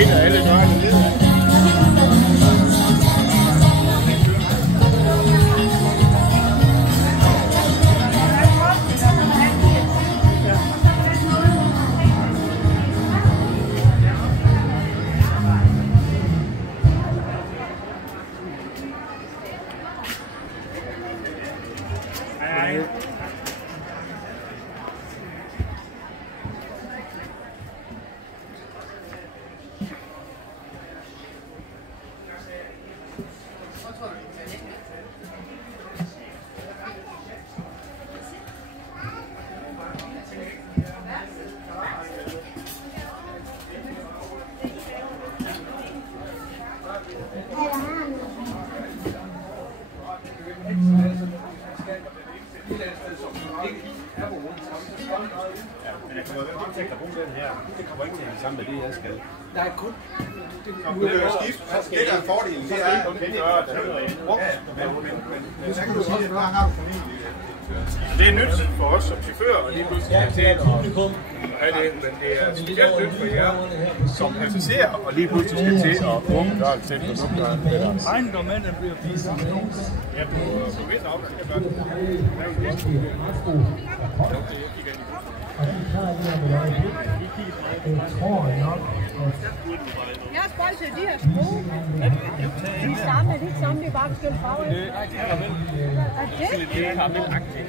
ind og alle dørene ned. Men jeg kommer ikke til at bruge den her. Det kommer ikke til at hænge sammen med det, jeg skal. Nej, kun. Du kan jo skifte. Det der er fordelen, det er, at det gør det. Men så kan du sige, at der har du formentlig. Det er nyt for os som chauffører, og lige pludselig til at have det, men det er specielt nyt for jer som passagerer, og lige pludselig skal til at åbne døren til produktdøren. Ejendommen bliver pisse. Ja, du ved nok, at det gør det. Jeg har spøjt til de her sprog. De er samme, det er ikke samme, det er bare forskellige farver. Nej, det er karamel. Er det? Det er karamelagtigt.